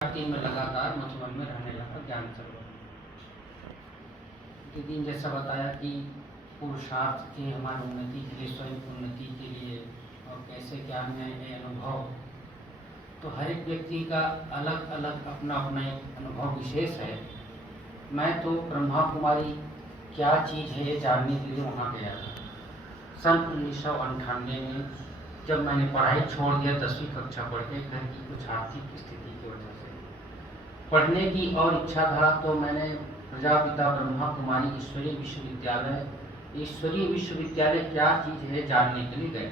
Team में लगातार मधुबन में रहने लगा ज्ञान सरोवर। दीदी ने जैसा बताया कि पुरुषार्थ की हमारी उन्नति के लिए, स्वयं उन्नति के लिए और कैसे क्या नए अनुभव, तो हर एक व्यक्ति का अलग अलग अपना अपना एक अनुभव विशेष है। मैं तो ब्रह्मा कुमारी क्या चीज़ है ये जानने के लिए वहाँ गया था सन 1998 में, जब मैंने पढ़ाई छोड़ दिया 10वीं कक्षा पढ़ के। घर की कुछ आर्थिक स्थिति की वजह से पढ़ने की और इच्छा था, तो मैंने प्रजापिता ब्रह्मा कुमारी ईश्वरीय विश्वविद्यालय क्या चीज़ है जानने के लिए गए।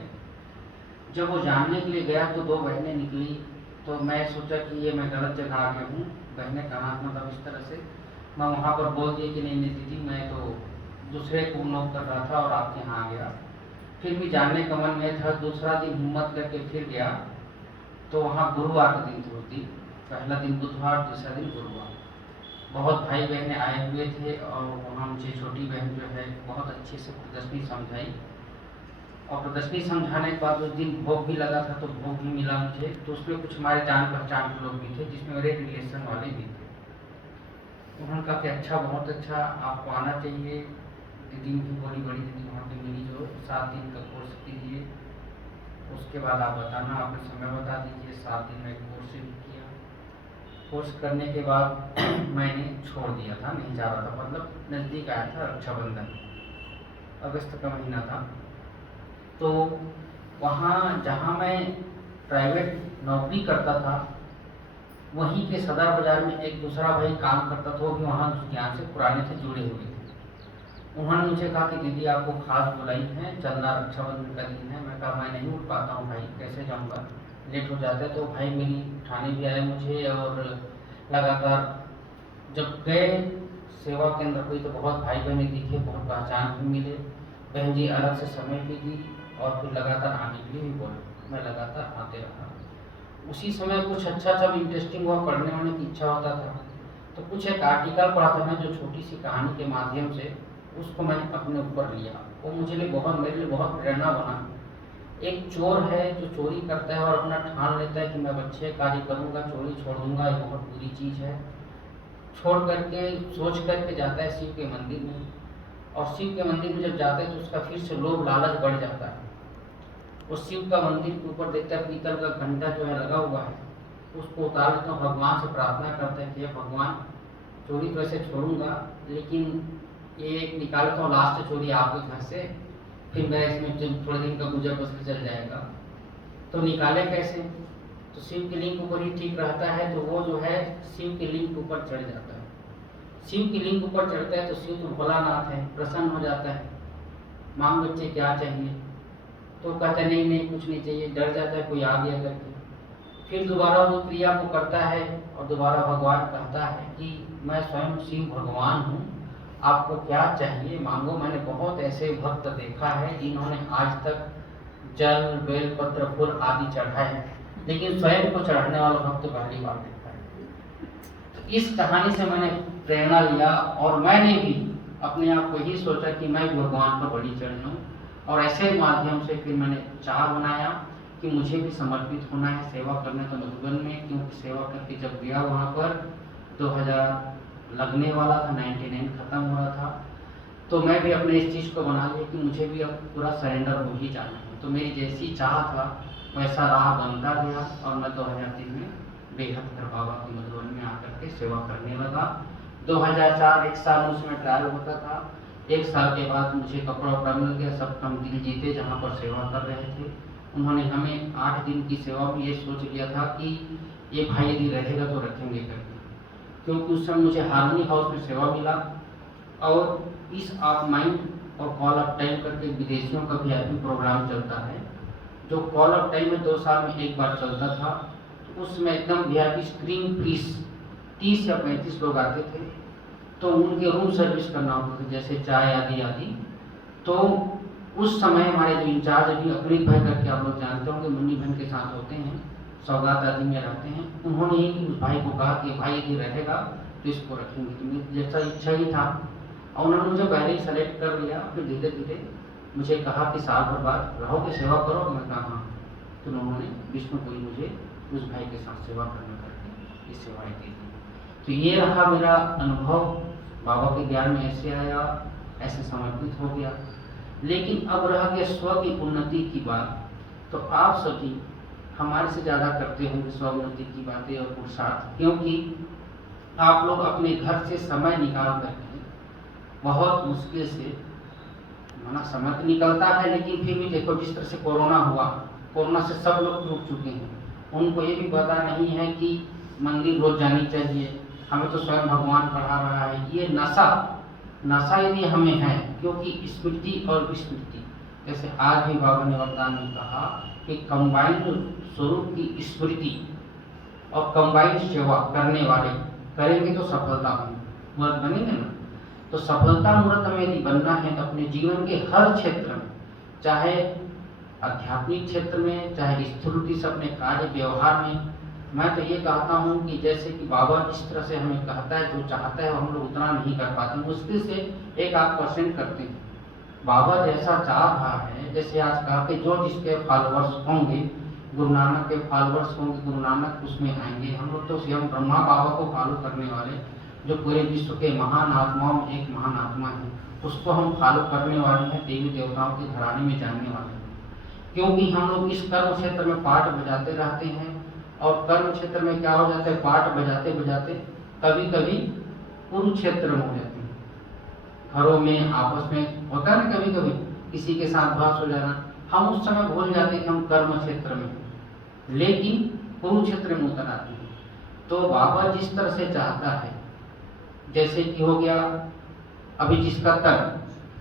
जब वो जानने के लिए गया तो 2 बहनें निकली, तो मैं सोचा कि ये मैं गलत जगह आ गया हूँ। बहनें कहा मतलब इस तरह से मैं वहाँ पर बोल दिया कि नहीं नहीं दीदी, मैं तो दूसरे को नोक कर रहा था और आपके यहाँ आ गया। फिर भी जानने का मन में था। दूसरा दिन हिम्मत करके फिर गया, तो वहाँ गुरुवार का दिन थी उस दिन। पहला दिन बुधवार, दूसरा दिन गुरुवार। बहुत भाई बहनें आए हुए थे और वहाँ मुझे छोटी बहन जो है बहुत अच्छे से प्रदर्शनी समझाई। और प्रदर्शनी समझाने के बाद उस दिन भोग भी लगा था, तो भोग भी मिला मुझे। तो उसमें कुछ हमारे जान पहचान के लोग भी थे, जिसमें मेरे रिलेशन वाले भी थे। उन्होंने कहा कि अच्छा, बहुत अच्छा, आपको आना चाहिए। दीदी भी बोली, बड़ी दीदी वहाँ पे मिली जो 7 दिन का कोर्स कीजिए, उसके बाद आप बताना, आपने समय बता दीजिए। 7 दिन में कोर्स भी किया। कोर्स करने के बाद मैंने छोड़ दिया था, नहीं जा रहा था। मतलब नज़दीक आया था रक्षाबंधन, अगस्त का महीना था। तो वहाँ जहाँ मैं प्राइवेट नौकरी करता था, वहीं के सदर बाजार में एक दूसरा भाई काम करता था, वो भी वहाँ ज्ञान से पुराने से जुड़े हुए थे। उन्होंने मुझे कहा कि दीदी आपको खास बुलाई है, चलना, रक्षाबंधन का दिन है। मैं कहा मैं नहीं उठ पाता हूँ भाई, कैसे जाऊँगा, लेट हो जाता है। तो भाई मेरी उठाने भी आए मुझे, और लगातार जब गए सेवा केंद्र हुई तो बहुत भाई बहनें दिखे, बहुत पहचान भी मिले। बहन जी अलग से समय भी दी और फिर लगातार आने के लिए भी बोले। मैं लगातार आते रहा। उसी समय कुछ अच्छा सब इंटरेस्टिंग हुआ, पढ़ने वढ़ने की इच्छा होता था, तो कुछ एक आर्टिकल पढ़ा था मैं, जो छोटी सी कहानी के माध्यम से उसको मैंने अपने ऊपर लिया। वो मेरे लिए बहुत प्रेरणा बना। एक चोर है जो चोरी करता है और अपना ठान लेता है कि मैं अच्छे कार्य करूँगा, चोरी छोड़ दूंगा, ये बहुत बुरी चीज़ है। छोड़ करके सोच करके जाता है शिव के मंदिर में, और शिव के मंदिर में जब जाता है तो उसका फिर से लोभ लालच बढ़ जाता है। वो शिव का मंदिर के ऊपर देखता है पीतल का घंटा जो है लगा हुआ है, उसको उतार लेता हूँ, भगवान से प्रार्थना करता है कि भगवान, चोरी तो ऐसे छोड़ूंगा, लेकिन ये निकालता हूँ लास्ट चोरी आपके घर से, फिर मेरा इसमें थोड़े दिन का गुजर बसर चल जाएगा। तो निकाले कैसे? तो शिव के लिंग ऊपर ही ठीक रहता है, तो वो जो है शिव के लिंग ऊपर चढ़ जाता है। शिव के लिंग ऊपर चढ़ता है तो शिव तो भोलानाथ है, प्रसन्न हो जाता है। मांग बच्चे क्या चाहिए? तो कहता है नहीं नहीं कुछ नहीं चाहिए, डर जाता है कोई आ गया करके। फिर दोबारा वो क्रिया को करता है और दोबारा भगवान कहता है कि मैं स्वयं शिव भगवान हूँ, आपको क्या चाहिए मांगो। मैंने बहुत ऐसे भक्त देखा है जिन्होंने आज तक जल, बेलपत्र, फूल आदि चढ़ाए, लेकिन स्वयं को चढ़ाने वाला भक्त पहली बार देखा है। तो इस कहानी से मैंने प्रेरणा लिया और मैंने भी अपने आप को ही सोचा कि मैं भगवान पर बड़ी चढ़ जाऊँ। और ऐसे माध्यम से फिर मैंने चाह बनाया कि मुझे भी समर्पित होना है, सेवा करना तो मधुबन में, क्योंकि सेवा करके जब गया वहाँ पर 2000 लगने वाला था, 99 खत्म हो रहा था, तो मैं भी अपने इस चीज़ को बना लिया कि मुझे भी अब पूरा सरेंडर हो ही जाना है। तो मेरी जैसी चाह था वैसा राह बनता गया और मैं 2003 में बेहद घर बाबा की मधुबन में आकर के सेवा करने लगा। 2004 एक साल उसमें ट्रायल होता था। 1 साल के बाद मुझे कपड़ा उपड़ा मिल गया, सब हम दिल जीते जहाँ पर सेवा कर रहे थे। उन्होंने हमें 8 दिन की सेवा में ये सोच लिया था कि ये भाई यदि रहेगा तो रखेंगे करके, क्योंकि उस समय मुझे हार्मनी हाउस में सेवा मिला और पीस ऑफ माइंड और कॉल ऑफ टाइम करके विदेशियों का VIP प्रोग्राम चलता है, जो कॉल ऑफ टाइम में 2 साल में एक बार चलता था। तो उसमें एकदम VIP स्क्रीन 30 या 35 लोग आते थे, तो उनके रूम सर्विस करना होता था, जैसे चाय आदि आदि। तो उस समय हमारे जो इंचार्ज अभी अमृत भाई करके आप लोग जानते होंगे, मुन्नी बहन के साथ होते हैं, सौगात आदि में रहते हैं, उन्होंने ही उस भाई को कहा कि भाई यदि रहेगा तो इसको रखेंगे। तो मेरी जैसा इच्छा ही था और उन्होंने मुझे पहले ही सेलेक्ट कर लिया। फिर धीरे धीरे मुझे कहा कि साल भर बाद रहोगे, सेवा करो। मैं कहा हाँ। तो उन्होंने विष्णुपुरी मुझे उस भाई के साथ सेवा करने करके ये सेवाएं दी थी। तो ये रहा मेरा अनुभव, बाबा के ज्ञान में ऐसे आया, ऐसे समर्पित हो गया। लेकिन अब रह गया स्व की उन्नति की बात, तो आप सभी हमारे से ज़्यादा करते होंगे स्व उन्नति की बातें और पुरुषार्थ, क्योंकि आप लोग अपने घर से समय निकाल करके बहुत मुश्किल से, माना समय तो निकलता है लेकिन फिर भी देखो जिस तरह से कोरोना हुआ, कोरोना से सब लोग टूट चुके हैं, उनको ये भी पता नहीं है कि मंदिर रोज जानी चाहिए, हमें तो स्वयं भगवान पढ़ा रहा है। ये नशा यदि हमें है, क्योंकि स्मृति और विस्मृति, जैसे आज भी बाबा ने वरदान में कहा कि कंबाइंड स्वरूप की स्मृति और कंबाइंड सेवा करने वाले करेंगे तो सफलता होगी, मूर्त बनेंगे ना। तो सफलता मूर्त हमें यदि बनना है तो अपने जीवन के हर क्षेत्र में, चाहे आध्यात्मिक क्षेत्र में, चाहे स्थूल रूपी से अपने कार्य व्यवहार में, मैं तो ये कहता हूँ कि जैसे कि बाबा जिस तरह से हमें कहता है, जो चाहता है वो हम लोग उतना नहीं कर पाते, मुश्किल से 1-8% करते हैं। बाबा जैसा चाह रहा है, जैसे आज कहा कि जो जिसके फॉलोअर्स होंगे, गुरु नानक के फॉलोअर्स होंगे, गुरु नानक उसमें आएंगे। हम लोग तो स्वयं ब्रह्मा बाबा को फॉलो करने वाले, जो पूरे विश्व के महान आत्माओं में एक महान आत्मा है, उसको हम फॉलो करने वाले हैं, देवी देवताओं के घराने में जानने वाले हैं। क्योंकि हम लोग इस कर्म क्षेत्र में पाठ बजाते रहते हैं, और कर्म क्षेत्र में क्या हो जाता है, पाठ बजाते बजाते कभी कभी कुरुक्षेत्र में हो जाते हैं। घरों में आपस में होता है ना, कभी कभी किसी के साथ बहस हो जाना, हम उस समय भूल जाते हैं कि हम कर्म क्षेत्र में, लेकिन कुरुक्षेत्र में उतर आते हैं। तो बाबा जिस तरह से चाहता है, जैसे कि हो गया अभी जिसका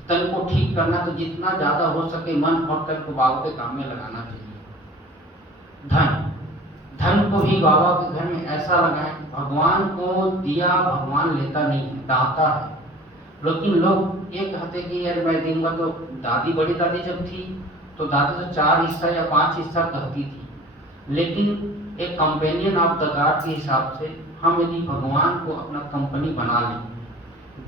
तन को ठीक करना, तो जितना ज्यादा हो सके मन और तन को बाबा के काम में लगाना चाहिए। धन को भी बाबा के घर में ऐसा लगाएं, भगवान को दिया भगवान लेता नहीं है, दाता है। लेकिन लोग ये कहते कि यार मैं दूंगा, तो दादी बड़ी दादी जब थी तो दादी तो 4 हिस्सा या 5 हिस्सा कहती थी, लेकिन एक कंपेनियन ऑफ द गॉड के हिसाब से हम यदि भगवान को अपना कंपनी बना लें,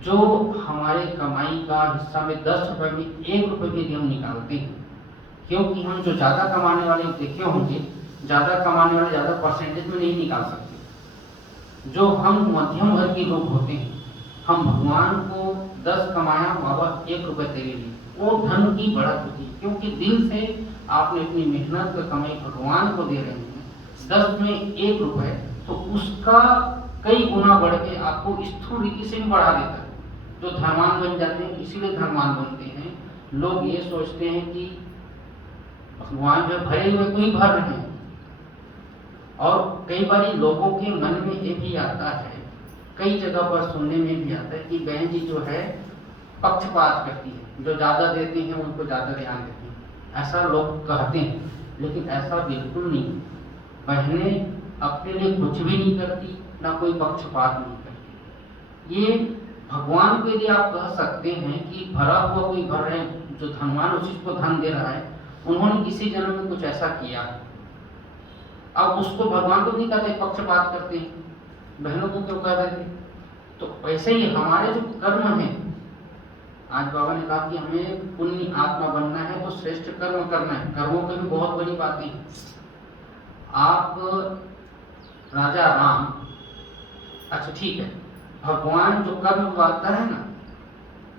जो हमारे कमाई का हिस्सा में 10 रुपए में 1 रुपए भी हम निकालते हैं, क्योंकि हम जो ज़्यादा कमाने वाले देखे होंगे, ज़्यादा कमाने वाले ज़्यादा परसेंटेज में नहीं निकाल सकते। जो हम मध्यम वर्ग के लोग होते हैं, हम भगवान को 10 कमाया, बाबा 1 रुपए तेरे लिए, वो धन की बढ़त होती है, क्योंकि दिल से आपने अपनी मेहनत का कमाई भगवान को दे रहे हैं। 10 में 1 रुपए, तो उसका कई गुना बढ़ के आपको स्थूल रीति से भी बढ़ा देता है। जो धनवान बन जाते हैं, इसीलिए धनवान बनते हैं। लोग ये सोचते हैं कि भगवान जो भरे हुए कोई भर रहे हैं, और कई बार लोगों के मन में ये भी आता है, कई जगह पर सुनने में भी आता है कि बहन जी जो है पक्षपात करती है, जो ज़्यादा देते हैं उनको ज़्यादा ध्यान देते हैं, ऐसा लोग कहते हैं। लेकिन ऐसा बिल्कुल नहीं, बहनें अपने लिए कुछ भी नहीं करती, ना कोई पक्षपात नहीं करती। ये भगवान को यदि आप कह सकते हैं कि भरा हुआ कोई भर रहे, जो धनवान उसी को धन दे रहा है, उन्होंने किसी जन्म में कुछ ऐसा किया, अब उसको भगवान को नहीं कहते, पक्षपात करते हैं, बहनों को क्यों कह देते। तो ऐसे ही हमारे जो कर्म हैं, आज बाबा ने कहा कि हमें पुण्य आत्मा बनना है तो श्रेष्ठ कर्म करना है। कर्मों की भी बहुत बड़ी बातें हैं। आप राजा राम, अच्छा ठीक है, भगवान जो कर्म बांटता है ना,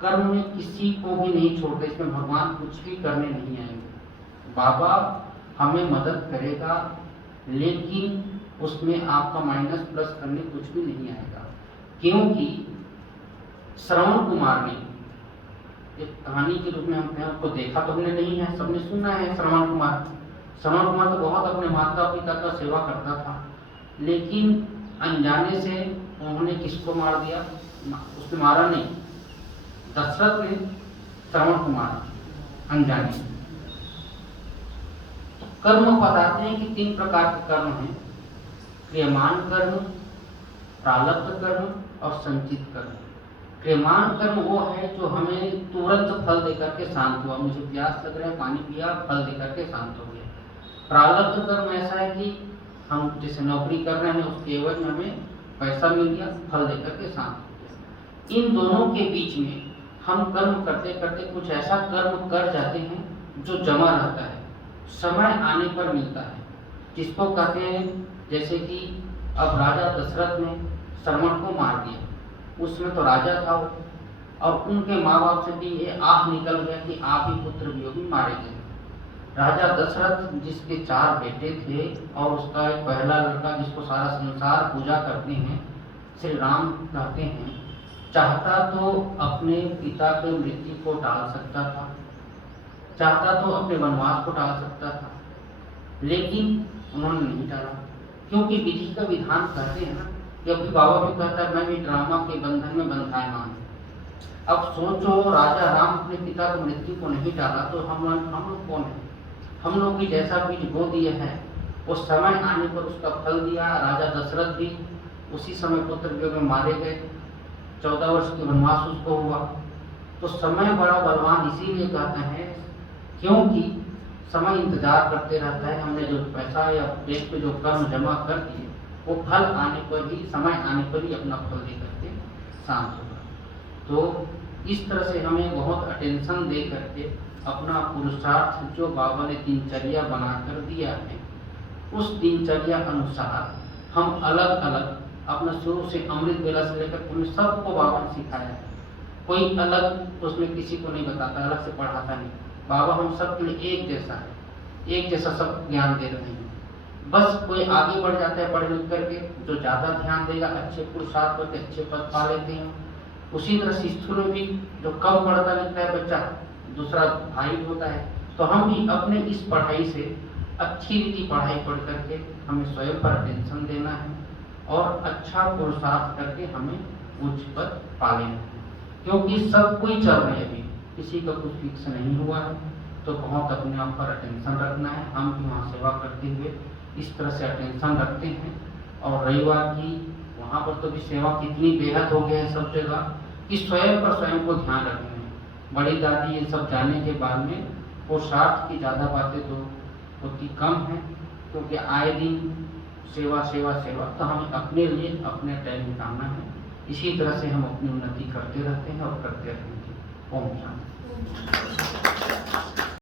कर्म में किसी को भी नहीं छोड़ते, इसमें भगवान कुछ भी करने नहीं आएंगे। बाबा हमें मदद करेगा, लेकिन उसमें आपका माइनस प्लस करने कुछ भी नहीं आएगा। क्योंकि श्रवण कुमार ने एक कहानी के रूप में हमने आपको देखा तो हमने नहीं है, सबने सुना है। श्रवण कुमार तो बहुत अपने माता पिता का सेवा करता था, लेकिन अनजाने से उन्होंने किसको मार दिया, उसने मारा नहीं, दशरथ ने श्रवण कुमार अनजाने। कर्म बताते हैं कि 3 प्रकार के कर्म हैं, क्रियमान कर्म, प्रारब्ध कर्म और संचित कर्म। क्रियमान कर्म वो है जो हमें तुरंत फल देकर के शांत हुआ, मुझे प्यास लग रहा है, पानी पिया, फल देकर के शांत हो गया। प्रारब्ध कर्म ऐसा है कि हम जैसे नौकरी कर रहे हैं, उसके एवज में हमें पैसा मिल गया, फल देकर के शांत हो गया। इन दोनों के बीच में हम कर्म करते करते कुछ ऐसा कर्म कर जाते हैं जो जमा रहता है, समय आने पर मिलता है, जिसको कहते हैं जैसे कि अब राजा दशरथ ने श्रवण को मार दिया, उसमें तो राजा था वो, और उनके माँ बाप से भी ये आह निकल गया कि आप ही पुत्र वियोग में मारे गए। राजा दशरथ जिसके 4 बेटे थे और उसका एक पहला लड़का जिसको सारा संसार पूजा करते हैं, श्री राम कहते हैं, चाहता तो अपने पिता के मृत्यु को टाल सकता था, चाहता तो अपने वनवास को टाल सकता था, लेकिन उन्होंने नहीं टाला, क्योंकि विधि का विधान कहते हैं ना कि अभी बाबा भी कहता है मैं भी ड्रामा के बंधन में बंधायमान। अब सोचो, राजा राम अपने पिता की मृत्यु को नहीं टाला तो हम लोग कौन है? हम लोग भी जैसा बीज बो दिए हैं वो समय आने पर उसका फल दिया। राजा दशरथ भी उसी समय पुत्र वियोग में मारे गए, 14 वर्ष के वनवास उसको हुआ। तो समय बड़ा बलवान इसीलिए कहते हैं क्योंकि समय इंतजार करते रहता है। हमने जो पैसा या पेट पे जो कर्म जमा कर दिए वो फल आने पर ही, समय आने पर ही अपना फल दे करके शांत होगा। तो इस तरह से हमें बहुत अटेंशन दे करके अपना पुरुषार्थ जो बाबा ने दिनचर्या बनाकर दिया है, उस दिनचर्या अनुसार हम अलग अलग अपना शुरू से अमृत वेला से लेकर हमें सबको बाबा ने सिखाया है। कोई अलग उसमें किसी को नहीं बताता, अलग से पढ़ाता नहीं। बाबा हम सब के लिए एक जैसा है, एक जैसा सब ज्ञान दे रहे हैं। बस कोई आगे बढ़ जाता है पढ़ लिख करके, जो ज़्यादा ध्यान देगा अच्छे पुरुषार्थ करके अच्छे पद पा लेते हैं। उसी तरह शिष्यों में भी जो कम पढ़ता लिखता है बच्चा, दूसरा भाई होता है। तो हम भी अपने इस पढ़ाई से अच्छी रीति पढ़ाई पढ़ करके हमें स्वयं पर अटेंशन देना है और अच्छा पुरुषार्थ करके हमें उच्च पद पा लेना है, क्योंकि सब कोई चल रहे हैं, अभी किसी का कुछ फिक्स नहीं हुआ है। तो बहुत अपने आप पर अटेंशन रखना है। हम भी वहाँ सेवा करते हुए इस तरह से अटेंशन रखते हैं। और रविवार की वहाँ पर तो भी सेवा कितनी बेहद हो गया है सब जगह कि स्वयं पर स्वयं को ध्यान रखना है। बड़ी दादी ये सब जानने के बाद में पुरुषार्थ की ज़्यादा बातें तो होती कम है, क्योंकि आए दिन सेवा सेवा सेवा। तो हमें अपने लिए अपने टाइम निकालना है। इसी तरह से हम अपनी उन्नति करते रहते हैं और करते रहेंगे। ओम शांति।